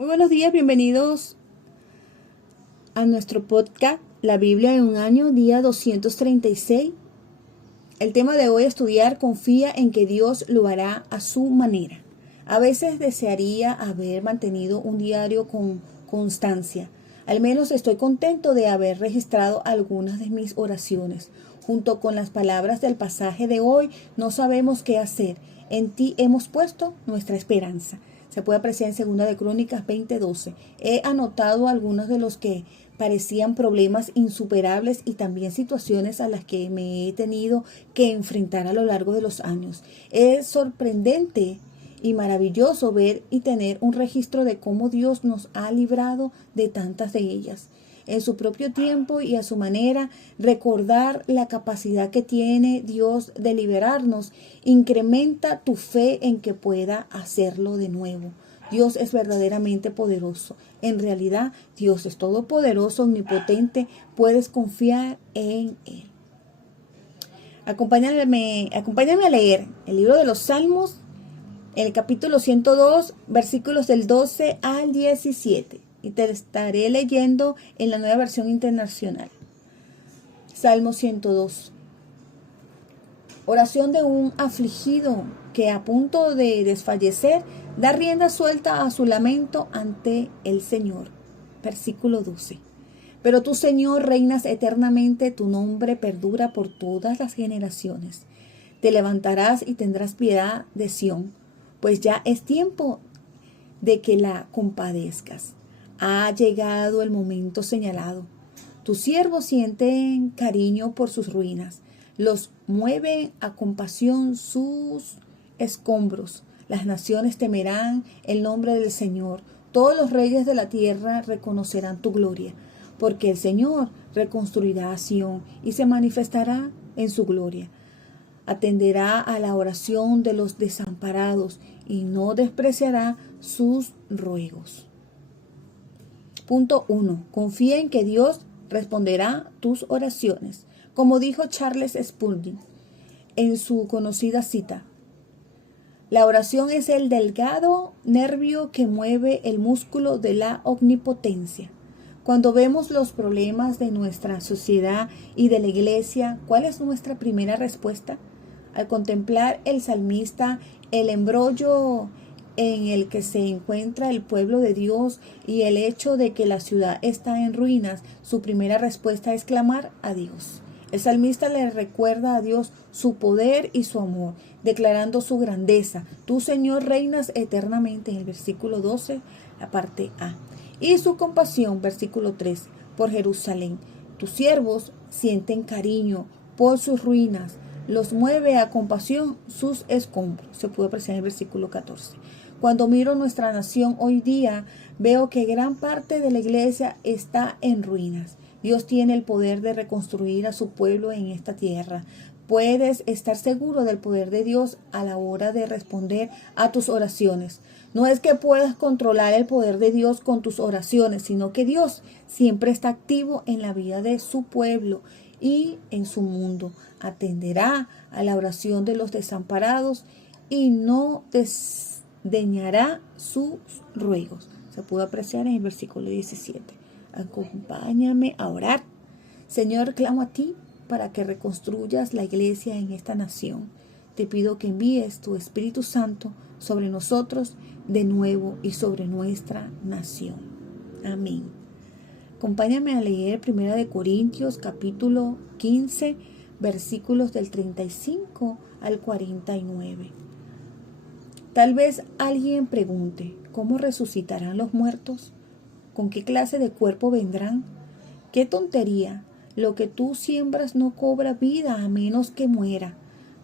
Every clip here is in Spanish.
Muy buenos días, bienvenidos a nuestro podcast La Biblia en un año, día 236. El tema de hoy: estudiar, confía en que Dios lo hará a su manera. A veces desearía haber mantenido un diario con constancia. Al menos estoy contento de haber registrado algunas de mis oraciones. Junto con las palabras del pasaje de hoy, no sabemos qué hacer. En ti hemos puesto nuestra esperanza. Se puede apreciar en 2 de Crónicas 20:12. He anotado algunos de los que parecían problemas insuperables y también situaciones a las que me he tenido que enfrentar a lo largo de los años. Es sorprendente y maravilloso ver y tener un registro de cómo Dios nos ha librado de tantas de ellas. En su propio tiempo y a su manera, recordar la capacidad que tiene Dios de liberarnos incrementa tu fe en que pueda hacerlo de nuevo. Dios es verdaderamente poderoso. En realidad, Dios es todopoderoso, omnipotente. Puedes confiar en Él. Acompáñame a leer el libro de los Salmos, el capítulo 102, versículos del 12 al 17. Y te estaré leyendo en la Nueva Versión Internacional. Salmo 102. Oración de un afligido que a punto de desfallecer da rienda suelta a su lamento ante el Señor. Versículo 12. Pero tú, Señor, reinas eternamente, tu nombre perdura por todas las generaciones. Te levantarás y tendrás piedad de Sión, pues ya es tiempo de que la compadezcas. Ha llegado el momento señalado. Tus siervos sienten cariño por sus ruinas. Los mueven a compasión sus escombros. Las naciones temerán el nombre del Señor. Todos los reyes de la tierra reconocerán tu gloria. Porque el Señor reconstruirá a Sión y se manifestará en su gloria. Atenderá a la oración de los desamparados y no despreciará sus ruegos. Punto 1. Confía en que Dios responderá tus oraciones. Como dijo Charles Spurgeon en su conocida cita, la oración es el delgado nervio que mueve el músculo de la omnipotencia. Cuando vemos los problemas de nuestra sociedad y de la iglesia, ¿cuál es nuestra primera respuesta? Al contemplar el salmista, el embrollo en el que se encuentra el pueblo de Dios y el hecho de que la ciudad está en ruinas, su primera respuesta es clamar a Dios. El salmista le recuerda a Dios su poder y su amor, declarando su grandeza. Tú, Señor, reinas eternamente, en el versículo 12, la parte A. Y su compasión, versículo 13, por Jerusalén. Tus siervos sienten cariño por sus ruinas, los mueve a compasión sus escombros. Se puede apreciar en el versículo 14. Cuando miro nuestra nación hoy día, veo que gran parte de la iglesia está en ruinas. Dios tiene el poder de reconstruir a su pueblo en esta tierra. Puedes estar seguro del poder de Dios a la hora de responder a tus oraciones. No es que puedas controlar el poder de Dios con tus oraciones, sino que Dios siempre está activo en la vida de su pueblo y en su mundo. Atenderá a la oración de los desamparados y no desdeñará sus ruegos. Se puede apreciar en el versículo 17. Acompáñame a orar. Señor, clamo a ti para que reconstruyas la iglesia en esta nación. Te pido que envíes tu Espíritu Santo sobre nosotros de nuevo y sobre nuestra nación. Amén. Acompáñame a leer 1 de Corintios capítulo 15, versículos del 35 al 49. Tal vez alguien pregunte, ¿cómo resucitarán los muertos? ¿Con qué clase de cuerpo vendrán? ¡Qué tontería! Lo que tú siembras no cobra vida a menos que muera.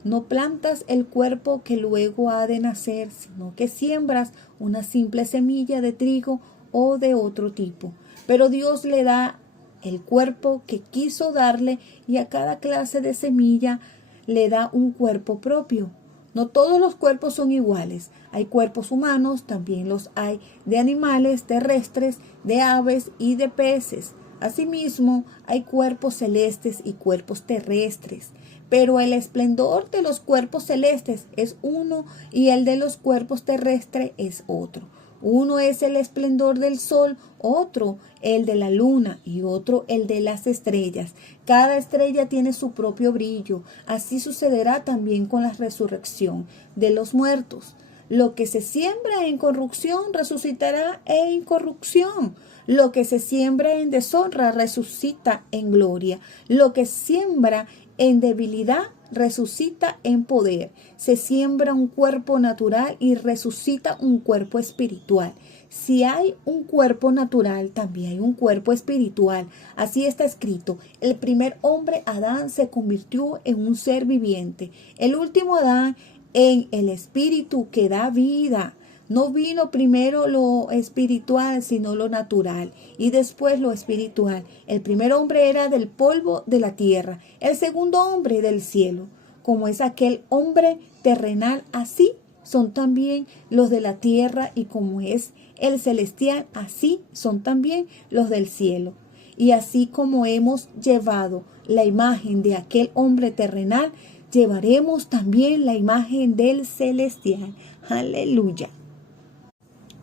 No plantas el cuerpo que luego ha de nacer, sino que siembras una simple semilla de trigo o de otro tipo. Pero Dios le da el cuerpo que quiso darle y a cada clase de semilla le da un cuerpo propio. No todos los cuerpos son iguales. Hay cuerpos humanos, también los hay de animales terrestres, de aves y de peces. Asimismo, hay cuerpos celestes y cuerpos terrestres. Pero el esplendor de los cuerpos celestes es uno y el de los cuerpos terrestres es otro. Uno es el esplendor del sol, otro el de la luna y otro el de las estrellas. Cada estrella tiene su propio brillo. Así sucederá también con la resurrección de los muertos. Lo que se siembra en corrupción resucitará en incorrupción. Lo que se siembra en deshonra resucita en gloria. Lo que siembra en debilidad resucita en poder. Se siembra un cuerpo natural y resucita un cuerpo espiritual. Si hay un cuerpo natural, también hay un cuerpo espiritual. Así está escrito. El primer hombre, Adán, se convirtió en un ser viviente. El último Adán, en el espíritu que da vida. No vino primero lo espiritual, sino lo natural, y después lo espiritual. El primer hombre era del polvo de la tierra, el segundo hombre del cielo. Como es aquel hombre terrenal, así son también los de la tierra, y como es el celestial, así son también los del cielo. Y así como hemos llevado la imagen de aquel hombre terrenal, llevaremos también la imagen del celestial. Aleluya.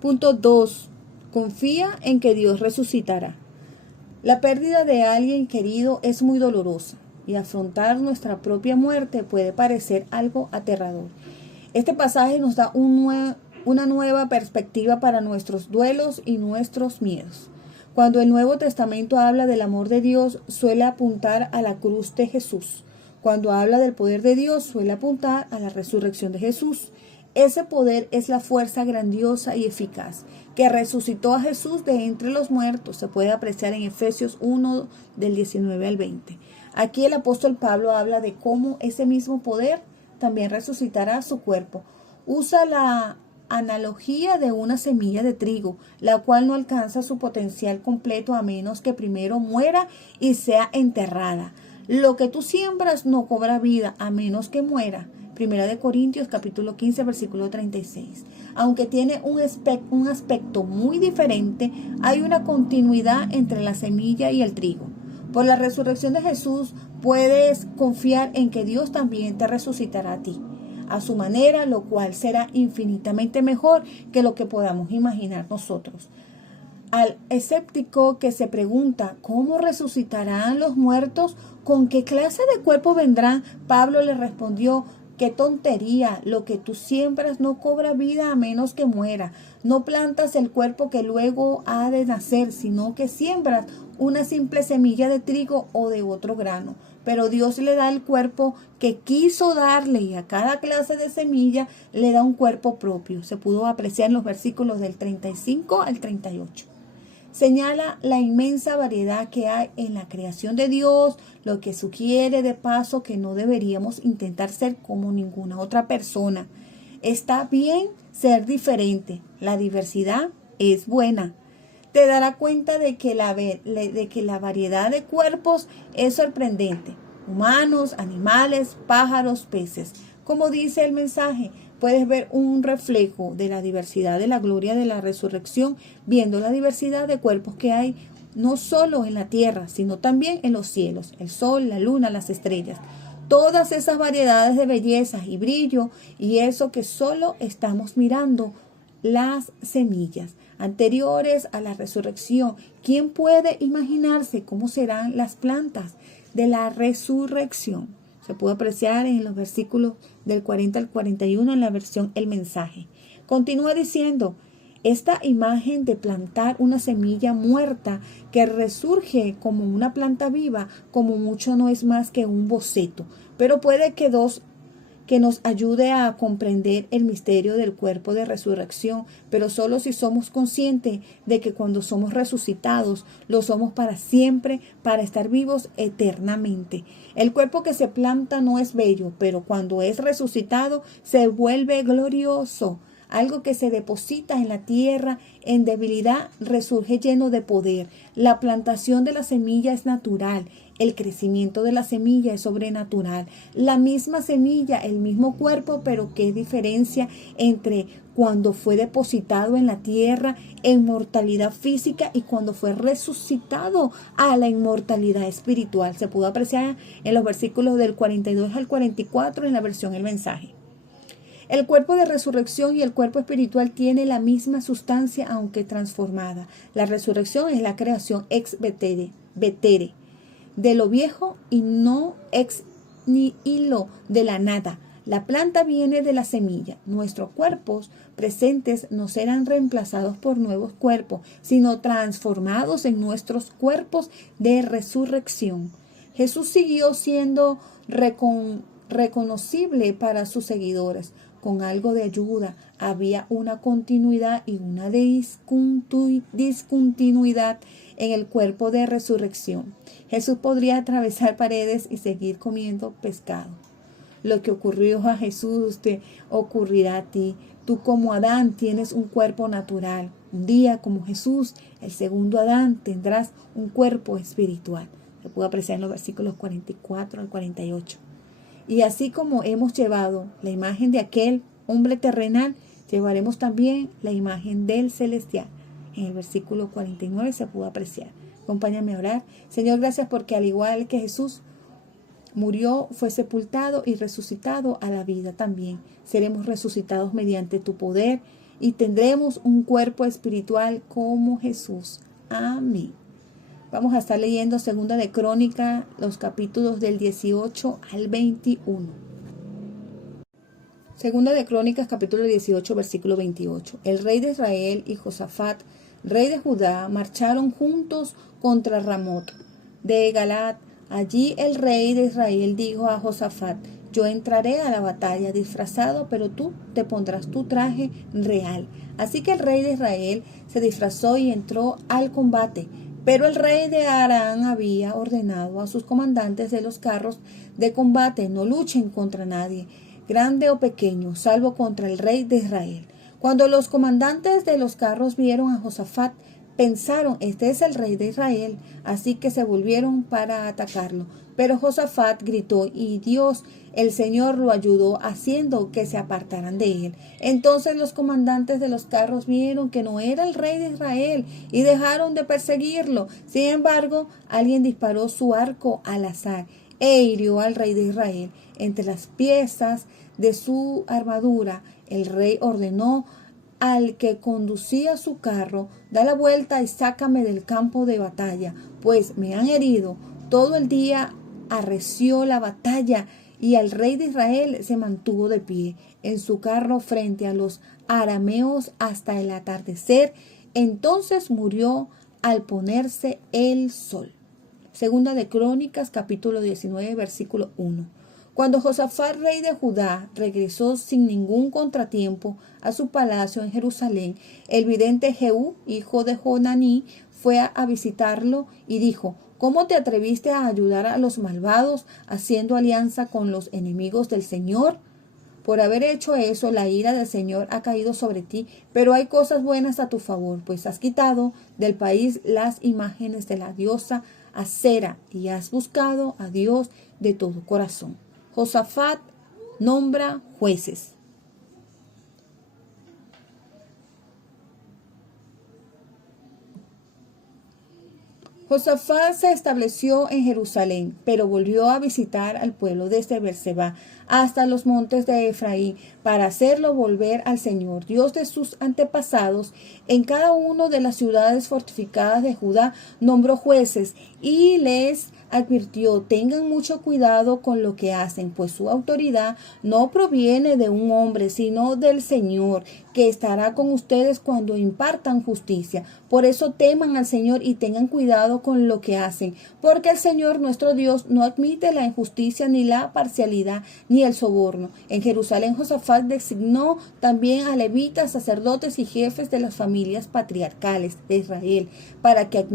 Punto 2. Confía en que Dios resucitará. La pérdida de alguien querido es muy dolorosa y afrontar nuestra propia muerte puede parecer algo aterrador. Este pasaje nos da una nueva perspectiva para nuestros duelos y nuestros miedos. Cuando el Nuevo Testamento habla del amor de Dios, suele apuntar a la cruz de Jesús. Cuando habla del poder de Dios, suele apuntar a la resurrección de Jesús. Ese poder es la fuerza grandiosa y eficaz que resucitó a Jesús de entre los muertos. Se puede apreciar en Efesios 1, del 19 al 20. Aquí el apóstol Pablo habla de cómo ese mismo poder también resucitará su cuerpo. Usa la analogía de una semilla de trigo, la cual no alcanza su potencial completo a menos que primero muera y sea enterrada. Lo que tú siembras no cobra vida a menos que muera. Primera de Corintios capítulo 15 versículo 36. Aunque tiene un aspecto muy diferente, hay una continuidad entre la semilla y el trigo. Por la resurrección de Jesús puedes confiar en que Dios también te resucitará a ti, a su manera, lo cual será infinitamente mejor que lo que podamos imaginar nosotros. Al escéptico que se pregunta ¿cómo resucitarán los muertos? ¿Con qué clase de cuerpo vendrán? Pablo le respondió: ¡qué tontería! Lo que tú siembras no cobra vida a menos que muera. No plantas el cuerpo que luego ha de nacer, sino que siembras una simple semilla de trigo o de otro grano. Pero Dios le da el cuerpo que quiso darle, y a cada clase de semilla le da un cuerpo propio. Se pudo apreciar en los versículos del 35 al 38. Señala la inmensa variedad que hay en la creación de Dios, lo que sugiere de paso que no deberíamos intentar ser como ninguna otra persona. Está bien ser diferente, la diversidad es buena. Te dará cuenta de que la variedad de cuerpos es sorprendente. Humanos, animales, pájaros, peces. Como dice el mensaje, puedes ver un reflejo de la diversidad de la gloria de la resurrección, viendo la diversidad de cuerpos que hay no solo en la tierra, sino también en los cielos, el sol, la luna, las estrellas. Todas esas variedades de belleza y brillo, y eso que solo estamos mirando, las semillas anteriores a la resurrección. ¿Quién puede imaginarse cómo serán las plantas de la resurrección? Se puede apreciar en los versículos del 40 al 41 en la versión El Mensaje. Continúa diciendo: esta imagen de plantar una semilla muerta que resurge como una planta viva, como mucho no es más que un boceto, pero puede que nos ayude a comprender el misterio del cuerpo de resurrección, pero solo si somos conscientes de que cuando somos resucitados, lo somos para siempre, para estar vivos eternamente. El cuerpo que se planta no es bello, pero cuando es resucitado se vuelve glorioso. Algo que se deposita en la tierra en debilidad resurge lleno de poder. La plantación de la semilla es natural. El crecimiento de la semilla es sobrenatural. La misma semilla, el mismo cuerpo, pero qué diferencia entre cuando fue depositado en la tierra en mortalidad física y cuando fue resucitado a la inmortalidad espiritual. Se pudo apreciar en los versículos del 42 al 44 en la versión El Mensaje. El cuerpo de resurrección y el cuerpo espiritual tienen la misma sustancia aunque transformada. La resurrección es la creación ex vetere de lo viejo y no ex nihilo de la nada. La planta viene de la semilla. Nuestros cuerpos presentes no serán reemplazados por nuevos cuerpos, sino transformados en nuestros cuerpos de resurrección. Jesús siguió siendo reconocible para sus seguidores. Con algo de ayuda, había una continuidad y una discontinuidad en el cuerpo de resurrección. Jesús podría atravesar paredes y seguir comiendo pescado. Lo que ocurrió a Jesús te ocurrirá a ti. Tú como Adán tienes un cuerpo natural. Un día como Jesús, el segundo Adán, tendrás un cuerpo espiritual. Se puede apreciar en los versículos 44 al 48. Y así como hemos llevado la imagen de aquel hombre terrenal, llevaremos también la imagen del celestial. En el versículo 49 se pudo apreciar. Acompáñame a orar. Señor, gracias porque al igual que Jesús murió, fue sepultado y resucitado a la vida también. Seremos resucitados mediante tu poder y tendremos un cuerpo espiritual como Jesús. Amén. Vamos a estar leyendo Segunda de Crónicas, los capítulos del 18 al 21. Segunda de Crónicas, capítulo 18, versículo 28. El rey de Israel y Josafat, rey de Judá, marcharon juntos contra Ramot de Galaad. Allí el rey de Israel dijo a Josafat: yo entraré a la batalla disfrazado, pero tú te pondrás tu traje real. Así que el rey de Israel se disfrazó y entró al combate. Pero el rey de Aram había ordenado a sus comandantes de los carros de combate: no luchen contra nadie, grande o pequeño, salvo contra el rey de Israel. Cuando los comandantes de los carros vieron a Josafat, pensaron: este es el rey de Israel. Así que se volvieron para atacarlo. Pero Josafat gritó y Dios, el Señor, lo ayudó haciendo que se apartaran de él. Entonces los comandantes de los carros vieron que no era el rey de Israel y dejaron de perseguirlo. Sin embargo, alguien disparó su arco al azar e hirió al rey de Israel. Entre las piezas de su armadura, el rey ordenó al que conducía su carro: da la vuelta y sácame del campo de batalla, pues me han herido. Todo el día arreció la batalla y el rey de Israel se mantuvo de pie en su carro frente a los arameos hasta el atardecer. Entonces murió al ponerse el sol. Segunda de Crónicas, capítulo 19, versículo 1. Cuando Josafat, rey de Judá, regresó sin ningún contratiempo a su palacio en Jerusalén, el vidente Jehú, hijo de Jonaní, fue a visitarlo y dijo: ¿cómo te atreviste a ayudar a los malvados, haciendo alianza con los enemigos del Señor? Por haber hecho eso, la ira del Señor ha caído sobre ti, pero hay cosas buenas a tu favor, pues has quitado del país las imágenes de la diosa Acera y has buscado a Dios de todo corazón. Josafat nombra jueces. Josafat se estableció en Jerusalén, pero volvió a visitar al pueblo desde Beerseba hasta los montes de Efraín para hacerlo volver al Señor, Dios de sus antepasados. En cada una de las ciudades fortificadas de Judá nombró jueces y les advirtió: tengan mucho cuidado con lo que hacen, pues su autoridad no proviene de un hombre, sino del Señor, que estará con ustedes cuando impartan justicia. Por eso teman al Señor y tengan cuidado con lo que hacen, porque el Señor nuestro Dios no admite la injusticia, ni la parcialidad, ni el soborno. En Jerusalén Josafat designó también a levitas, sacerdotes y jefes de las familias patriarcales de Israel para que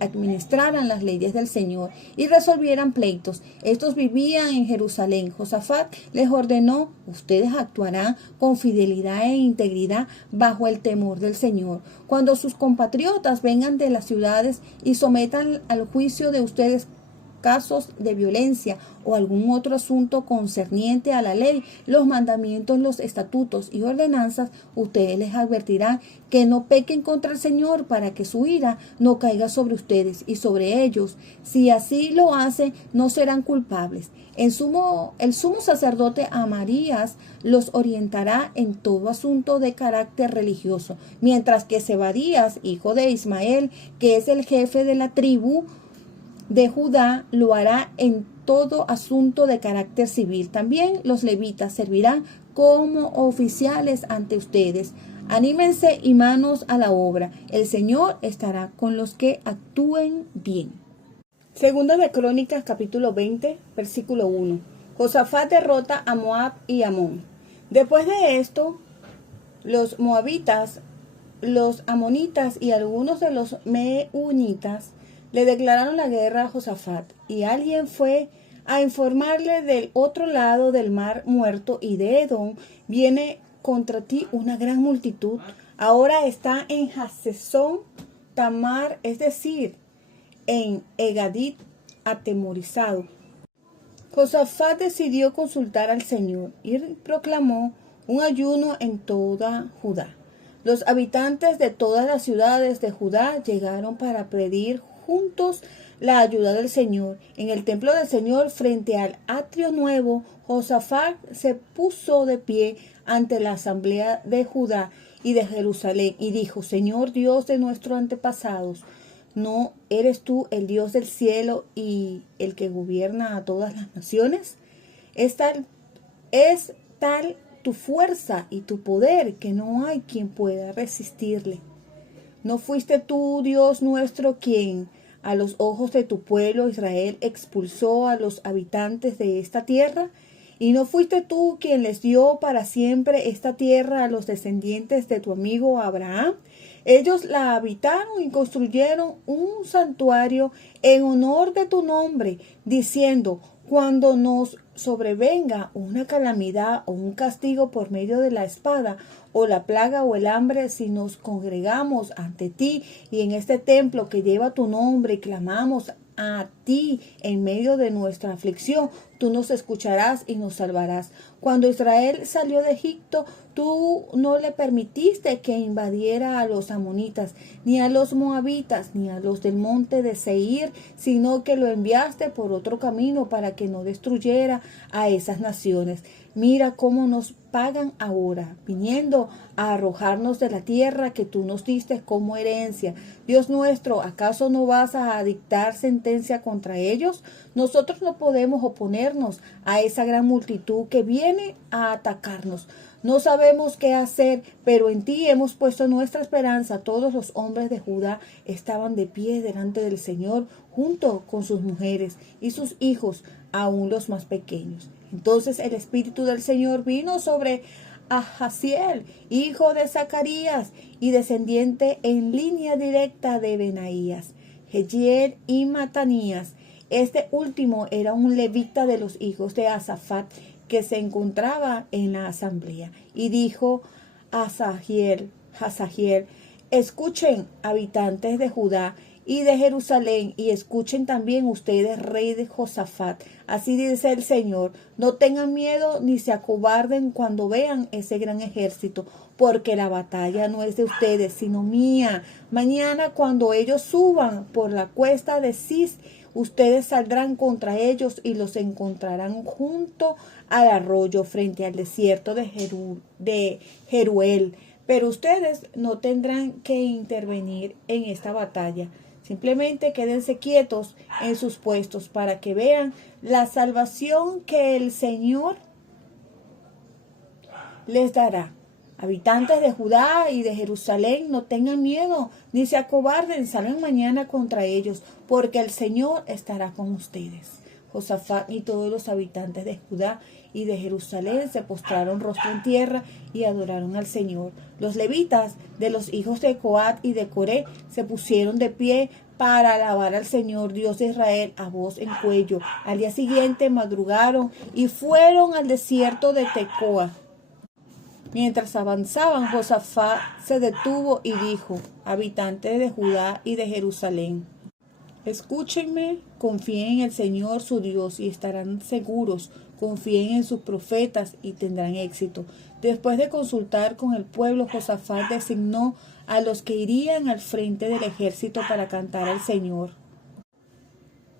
administraran las leyes del Señor y resolvieran pleitos. Estos vivían en Jerusalén. Josafat les ordenó: ustedes actuarán con fidelidad e integridad bajo el temor del Señor. Cuando sus compatriotas vengan de las ciudades y sometan al juicio de ustedes casos de violencia o algún otro asunto concerniente a la ley, los mandamientos, los estatutos y ordenanzas, ustedes les advertirán que no pequen contra el Señor para que su ira no caiga sobre ustedes y sobre ellos. Si así lo hacen, no serán culpables. El sumo sacerdote Amarías los orientará en todo asunto de carácter religioso, mientras que Zebadías, hijo de Ismael, que es el jefe de la tribu de Judá, lo hará en todo asunto de carácter civil. También los levitas servirán como oficiales ante ustedes. Anímense y manos a la obra. El Señor estará con los que actúen bien. Segunda de Crónicas, capítulo 20, versículo 1. Josafat derrota a Moab y Amón. Después de esto, los moabitas, los amonitas y algunos de los meunitas le declararon la guerra a Josafat, y alguien fue a informarle del otro lado del mar muerto, y de Edom viene contra ti una gran multitud. Ahora está en Hasezón Tamar, es decir, en Egadit, atemorizado. Josafat decidió consultar al Señor y proclamó un ayuno en toda Judá. Los habitantes de todas las ciudades de Judá llegaron para pedir juntos la ayuda del Señor. En el templo del Señor, frente al atrio nuevo, Josafat se puso de pie ante la asamblea de Judá y de Jerusalén y dijo: Señor Dios de nuestros antepasados, ¿no eres tú el Dios del cielo y el que gobierna a todas las naciones? Es tal tu fuerza y tu poder que no hay quien pueda resistirle. ¿No fuiste tú, Dios nuestro, quien a los ojos de tu pueblo Israel expulsó a los habitantes de esta tierra? ¿Y no fuiste tú quien les dio para siempre esta tierra a los descendientes de tu amigo Abraham? Ellos la habitaron y construyeron un santuario en honor de tu nombre, diciendo: cuando nos sobrevenga una calamidad o un castigo por medio de la espada, o la plaga o el hambre, si nos congregamos ante ti y en este templo que lleva tu nombre y clamamos a ti en medio de nuestra aflicción, tú nos escucharás y nos salvarás. Cuando Israel salió de Egipto, tú no le permitiste que invadiera a los amonitas, ni a los moabitas, ni a los del monte de Seir, sino que lo enviaste por otro camino para que no destruyera a esas naciones. Mira cómo nos pagan ahora, viniendo a arrojarnos de la tierra que tú nos diste como herencia. Dios nuestro, ¿acaso no vas a dictar sentencia contra ellos? Nosotros no podemos oponernos a esa gran multitud que viene a atacarnos. No sabemos qué hacer, pero en ti hemos puesto nuestra esperanza. Todos los hombres de Judá estaban de pie delante del Señor, junto con sus mujeres y sus hijos, aun los más pequeños. Entonces el Espíritu del Señor vino sobre Ahaziel, hijo de Zacarías y descendiente en línea directa de Benaías, Jehiel y Matanías. Este último era un levita de los hijos de Asafat, que se encontraba en la asamblea, y dijo a Hazahiel: escuchen, habitantes de Judá y de Jerusalén, y escuchen también ustedes, rey de Josafat. Así dice el Señor: no tengan miedo ni se acobarden cuando vean ese gran ejército, porque la batalla no es de ustedes, sino mía. Mañana, cuando ellos suban por la cuesta de Cis, ustedes saldrán contra ellos y los encontrarán junto al arroyo, frente al desierto de Jeruel. Pero ustedes no tendrán que intervenir en esta batalla. Simplemente quédense quietos en sus puestos para que vean la salvación que el Señor les dará. Habitantes de Judá y de Jerusalén, no tengan miedo ni se acobarden, salgan mañana contra ellos, porque el Señor estará con ustedes. Josafat y todos los habitantes de Judá y de Jerusalén se postraron rostro en tierra y adoraron al Señor. Los levitas de los hijos de Coat y de Coré se pusieron de pie para alabar al Señor Dios de Israel a voz en cuello. Al día siguiente madrugaron y fueron al desierto de Tecoa. Mientras avanzaban, Josafat se detuvo y dijo: habitantes de Judá y de Jerusalén, escúchenme confíen en el Señor su Dios y estarán seguros. Confíen en sus profetas y tendrán éxito. Después de consultar con el pueblo, Josafat designó a los que irían al frente del ejército para cantar al Señor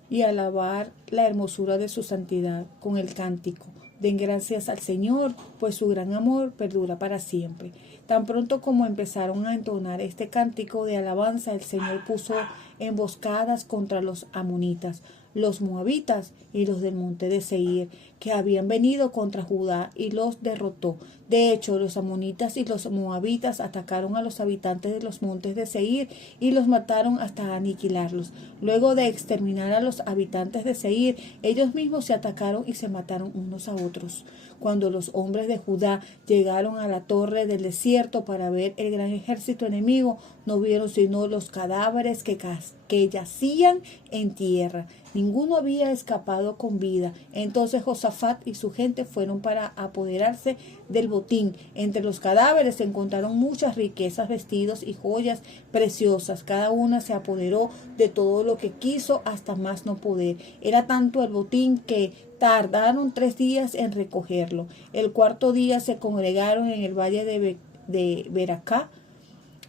y alabar la hermosura de su santidad con el cántico. Den gracias al Señor, pues su gran amor perdura para siempre. Tan pronto como empezaron a entonar este cántico de alabanza, el Señor puso emboscadas contra los amonitas, los moabitas y los del monte de Seir, que habían venido contra Judá, y los derrotó. De hecho, los amonitas y los moabitas atacaron a los habitantes de los montes de Seir y los mataron hasta aniquilarlos. Luego de exterminar a los habitantes de Seir, ellos mismos se atacaron y se mataron unos a otros. Cuando los hombres de Judá llegaron a la torre del desierto para ver el gran ejército enemigo, no vieron sino los cadáveres que yacían en tierra. Ninguno había escapado con vida. Entonces Josafat y su gente fueron para apoderarse del botín. Entre los cadáveres se encontraron muchas riquezas, vestidos y joyas preciosas. Cada una se apoderó de todo lo que quiso hasta más no poder. Era tanto el botín que tardaron 3 días en recogerlo. El cuarto día se congregaron en el valle de Beracá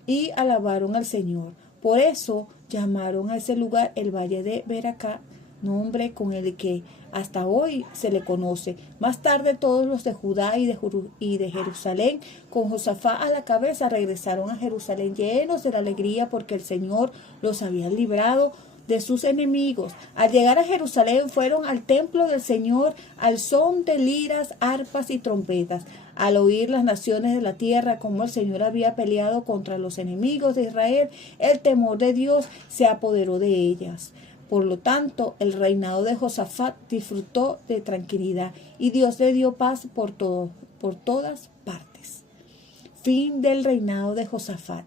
y alabaron al Señor. Por eso llamaron a ese lugar el valle de Beracá, nombre con el que hasta hoy se le conoce. Más tarde todos los de Judá y de Jerusalén, con Josafat a la cabeza, regresaron a Jerusalén llenos de la alegría porque el Señor los había librado de sus enemigos. Al llegar a Jerusalén fueron al templo del Señor al son de liras, arpas y trompetas. Al oír las naciones de la tierra cómo el Señor había peleado contra los enemigos de Israel, el temor de Dios se apoderó de ellas. Por lo tanto, el reinado de Josafat disfrutó de tranquilidad y Dios le dio paz por todas partes. Fin del reinado de Josafat.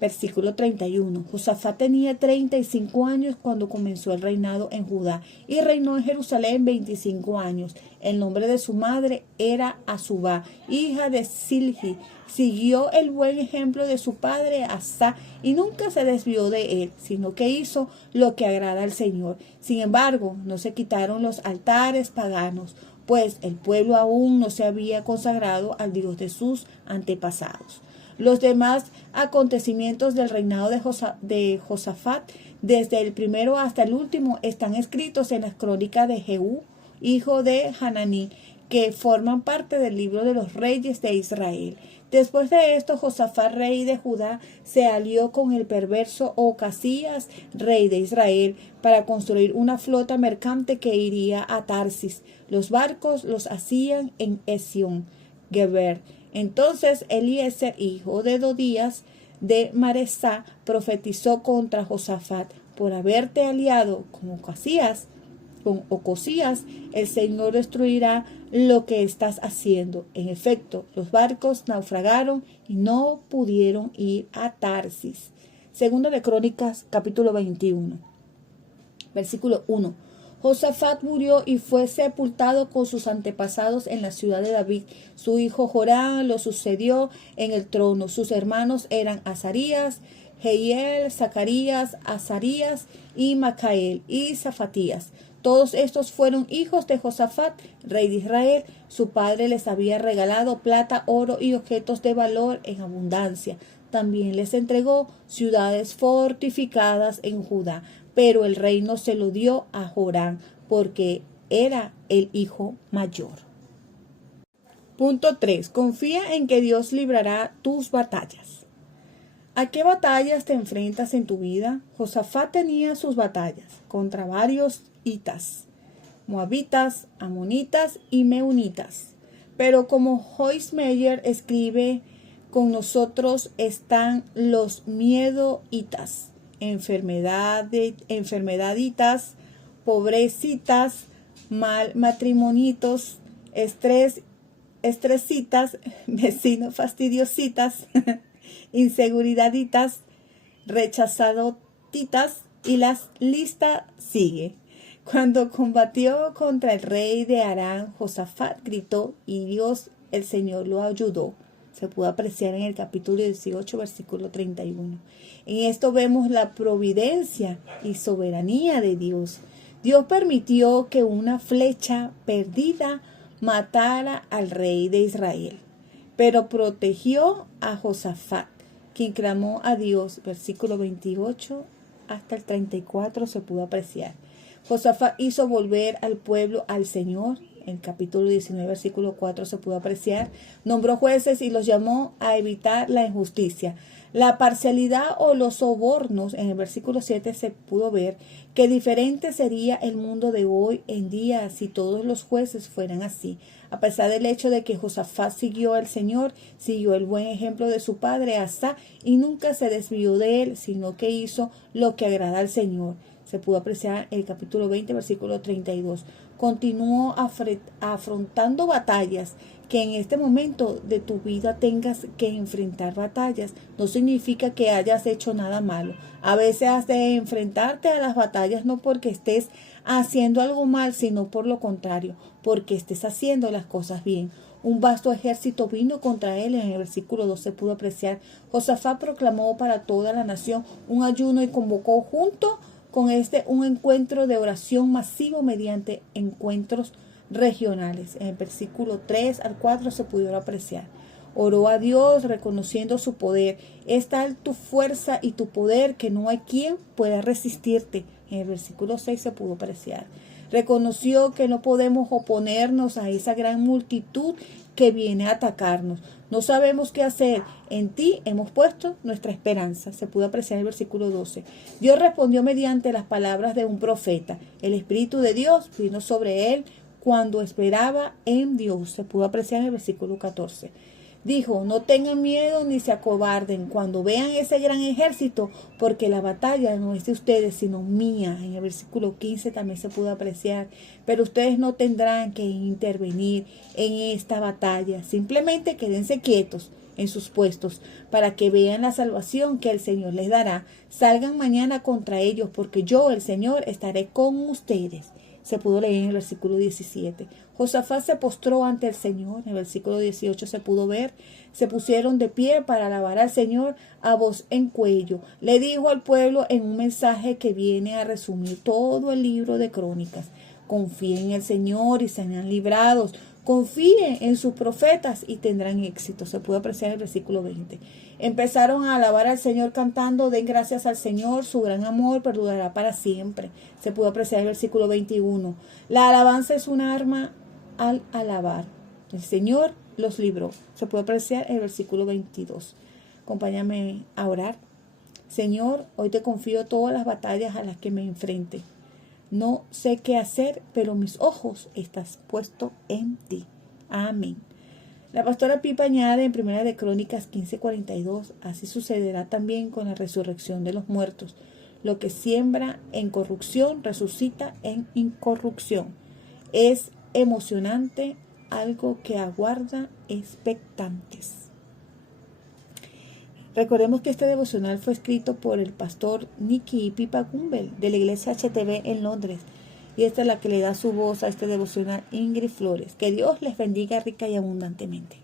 Versículo 31. Josafat tenía 35 años cuando comenzó el reinado en Judá y reinó en Jerusalén 25 años. El nombre de su madre era Azubá, hija de Silhi. Siguió el buen ejemplo de su padre Asa y nunca se desvió de él, sino que hizo lo que agrada al Señor. Sin embargo, no se quitaron los altares paganos, pues el pueblo aún no se había consagrado al Dios de sus antepasados. Los demás acontecimientos del reinado de Josafat, desde el primero hasta el último, están escritos en las crónicas de Jehú, hijo de Hananí, que forman parte del libro de los reyes de Israel. Después de esto, Josafat, rey de Judá, se alió con el perverso Ocasías, rey de Israel, para construir una flota mercante que iría a Tarsis. Los barcos los hacían en Esión Geber. Entonces Eliezer, hijo de Dodías de Maresá, profetizó contra Josafat: por haberte aliado con Ocosías, el Señor destruirá lo que estás haciendo. En efecto, los barcos naufragaron y no pudieron ir a Tarsis. Segunda de Crónicas, capítulo 21, versículo 1. Josafat murió y fue sepultado con sus antepasados en la ciudad de David. Su hijo Joram lo sucedió en el trono. Sus hermanos eran Azarías, Jehiel, Zacarías, Azarías y Macael y Zafatías. Todos estos fueron hijos de Josafat, rey de Israel. Su padre les había regalado plata, oro y objetos de valor en abundancia. También les entregó ciudades fortificadas en Judá, pero el reino se lo dio a Joram porque era el hijo mayor. Punto 3. Confía en que Dios librará tus batallas. ¿A qué batallas te enfrentas en tu vida? Josafat tenía sus batallas contra varios hitas, moabitas, amonitas y meunitas. Pero como Joyce Meyer escribe, con nosotros están los miedoitas, enfermedaditas, pobrecitas, mal matrimonitos, estresitas, vecinos fastidiositas, inseguridaditas, rechazadotitas, y la lista sigue. Cuando combatió contra el rey de Aram, Josafat gritó y Dios, el Señor, lo ayudó. Se pudo apreciar en el capítulo 18, versículo 31. En esto vemos la providencia y soberanía de Dios. Dios permitió que una flecha perdida matara al rey de Israel, pero protegió a Josafat, quien clamó a Dios. Versículo 28 hasta el 34 se pudo apreciar. Josafat hizo volver al pueblo al Señor. En el capítulo 19, versículo 4 se pudo apreciar. Nombró jueces y los llamó a evitar la injusticia. La parcialidad o los sobornos, en el versículo 7 se pudo ver que diferente sería el mundo de hoy en día si todos los jueces fueran así. A pesar del hecho de que Josafat siguió al Señor, siguió el buen ejemplo de su padre Asa y nunca se desvió de él, sino que hizo lo que agrada al Señor. Se pudo apreciar el capítulo 20, versículo 32. Continuó afrontando batallas. Que en este momento de tu vida tengas que enfrentar batallas no significa que hayas hecho nada malo. A veces has de enfrentarte a las batallas no porque estés haciendo algo mal, sino por lo contrario, porque estés haciendo las cosas bien. Un vasto ejército vino contra él. En el versículo 2 se pudo apreciar. Josafat proclamó para toda la nación un ayuno y convocó junto con un encuentro de oración masivo mediante encuentros regionales. En el versículo 3 al 4 se pudieron apreciar. Oró a Dios reconociendo su poder. Es tal tu fuerza y tu poder que no hay quien pueda resistirte. En el versículo 6 se pudo apreciar. Reconoció que no podemos oponernos a esa gran multitud que viene a atacarnos. No sabemos qué hacer. En ti hemos puesto nuestra esperanza. Se pudo apreciar en el versículo 12. Dios respondió mediante las palabras de un profeta. El Espíritu de Dios vino sobre él cuando esperaba en Dios. Se pudo apreciar en el versículo 14. Dijo, no tengan miedo ni se acobarden cuando vean ese gran ejército, porque la batalla no es de ustedes, sino mía. En el versículo 15 también se pudo apreciar. Pero ustedes no tendrán que intervenir en esta batalla. Simplemente quédense quietos en sus puestos para que vean la salvación que el Señor les dará. Salgan mañana contra ellos, porque yo, el Señor, estaré con ustedes. Se pudo leer en el versículo 17. Josafat se postró ante el Señor. En el versículo 18 se pudo ver. Se pusieron de pie para alabar al Señor a voz en cuello. Le dijo al pueblo en un mensaje que viene a resumir todo el libro de Crónicas. Confíen en el Señor y serán librados. Confíen en sus profetas y tendrán éxito. Se puede apreciar en el versículo 20. Empezaron a alabar al Señor cantando, den gracias al Señor, su gran amor perdurará para siempre. Se puede apreciar en el versículo 21. La alabanza es un arma al alabar. El Señor los libró. Se puede apreciar en el versículo 22. Acompáñame a orar. Señor, hoy te confío todas las batallas a las que me enfrente. No sé qué hacer, pero mis ojos están puestos en ti. Amén. La pastora Pipa añade en 1 de Crónicas 15:42, así sucederá también con la resurrección de los muertos. Lo que siembra en corrupción, resucita en incorrupción. Es emocionante, algo que aguarda expectantes. Recordemos que este devocional fue escrito por el pastor Nicky Pipa Gumbel de la iglesia HTV en Londres. Y esta es la que le da su voz a este devocional, Ingrid Flores. Que Dios les bendiga rica y abundantemente.